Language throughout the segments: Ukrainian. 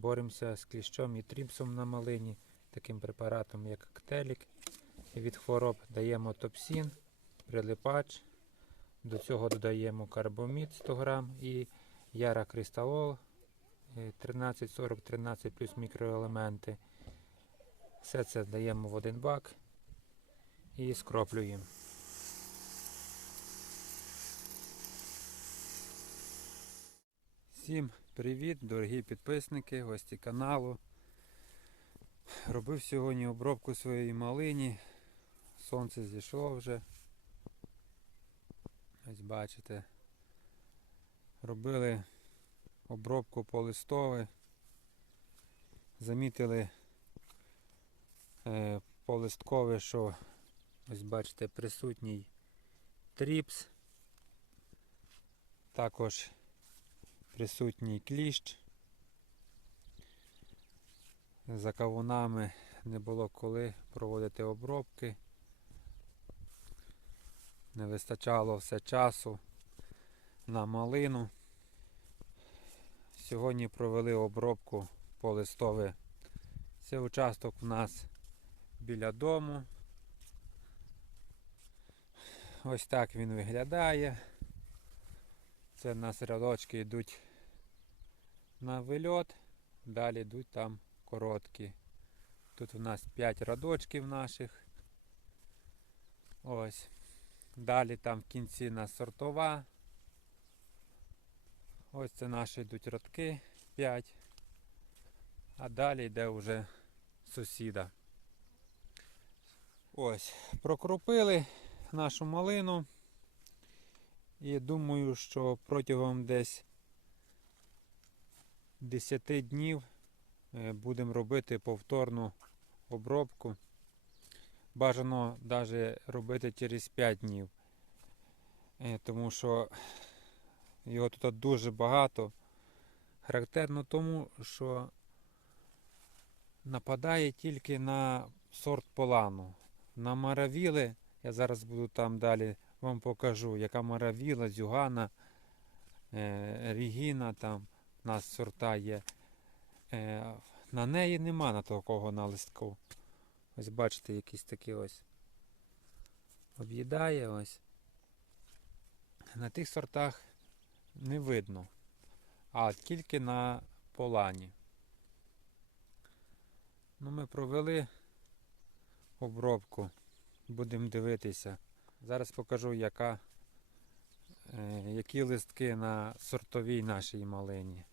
боремося з кліщом і тріпсом на малині, таким препаратом, як актелік. І від хвороб даємо топсін, прилипач. До цього додаємо карбомід 100 грам і яра кристалол е, 1340-13 плюс мікроелементи. Все це даємо в один бак і скроплюємо. Всім привіт, дорогі підписники, гості каналу. Робив сьогодні обробку своєї малині. Сонце зійшло вже. Ось бачите. Робили обробку по листове. Замітили е, по листкове, що ось бачите присутній тріпс. Також присутній кліщ. За кавунами не було коли проводити обробки. Не вистачало все часу на малину. Сьогодні провели обробку по листове. Це участок у нас біля дому. Ось так він виглядає. Це в нас рядочки йдуть на вильот, далі йдуть там короткі. Тут у нас 5 рядочків наших. Ось. Далі там в кінці у нас сортова. Ось це наші йдуть рядки 5. А далі йде вже сусіда. Ось, прокропили нашу малину. І думаю, що протягом десь 10 днів е, будемо робити повторну обробку. Бажано навіть робити через 5 днів. Е, Тому що його тут дуже багато. Характерно тому, що нападає тільки на сорт полану. На маравіли, я зараз буду там далі вам покажу, яка маравіла, зюгана, е, рігіна, там нас сорта є. Е, на неї нема на такого на листку. Ось бачите, якісь такі ось об'їдає ось. На тих сортах не видно, а тільки на полані. Ну, ми провели обробку, будемо дивитися. Зараз покажу, яка, е, які листки на сортовій нашій малині.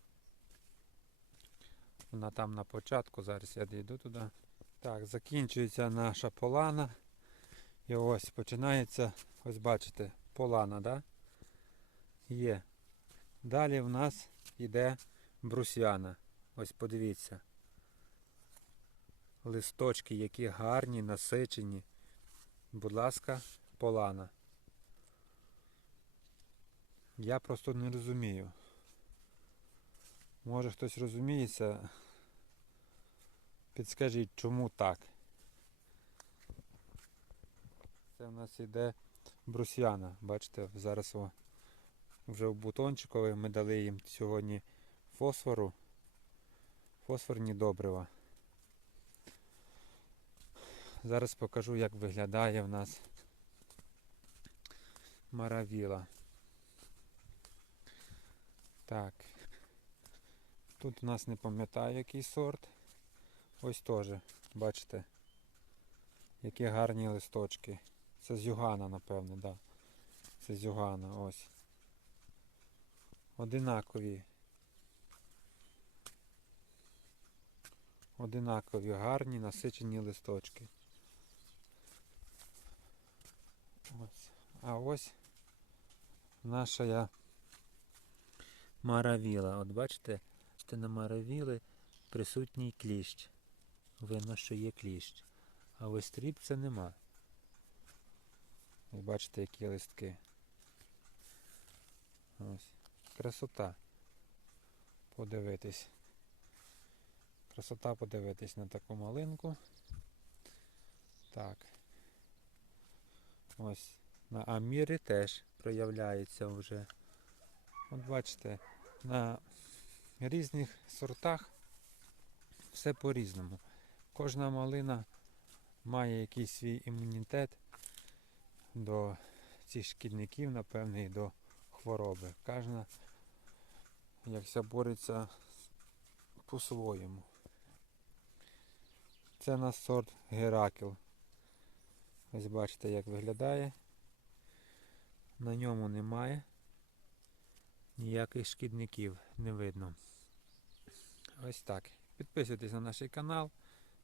Вона там на початку, зараз я дійду туди. Так, закінчується наша полана. І ось починається, ось бачите, полана, да? Є. Далі в нас йде брусяна. Ось подивіться. Листочки, які гарні, насичені. Будь ласка, полана. Я просто не розумію. Може хтось розуміється. Підскажіть, чому так? Це в нас йде брусяна. Бачите, зараз вже в бутончикові ми дали їм сьогодні фосфору. Фосфорні добрива. Зараз покажу, як виглядає в нас маравіла. Так. Тут у нас не пам'ятаю який сорт. Ось теж, бачите, які гарні листочки. Це з Югана, напевне, так. Да. Це з Югана, ось. Одинакові. Одинакові гарні насичені листочки. Ось. А ось наша маравіла. От бачите, що на присутній кліщ. Видно, що є кліщ. А ось тріпця нема. І бачите, які листки. Ось. Красота. Подивитись. Красота подивитись на таку малинку. Так. Ось. На амірі теж проявляється вже. От бачите, на різних сортах все по-різному. Кожна малина має якийсь свій імунітет до цих шкідників, напевне, і до хвороби. Кожна якся бореться по-своєму. Це на сорт Геракл. Ось бачите, як виглядає. На ньому немає ніяких шкідників, не видно. Ось так. Підписуйтесь на наш канал,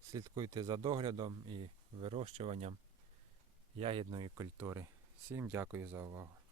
слідкуйте за доглядом і вирощуванням ягідної культури. Всім дякую за увагу.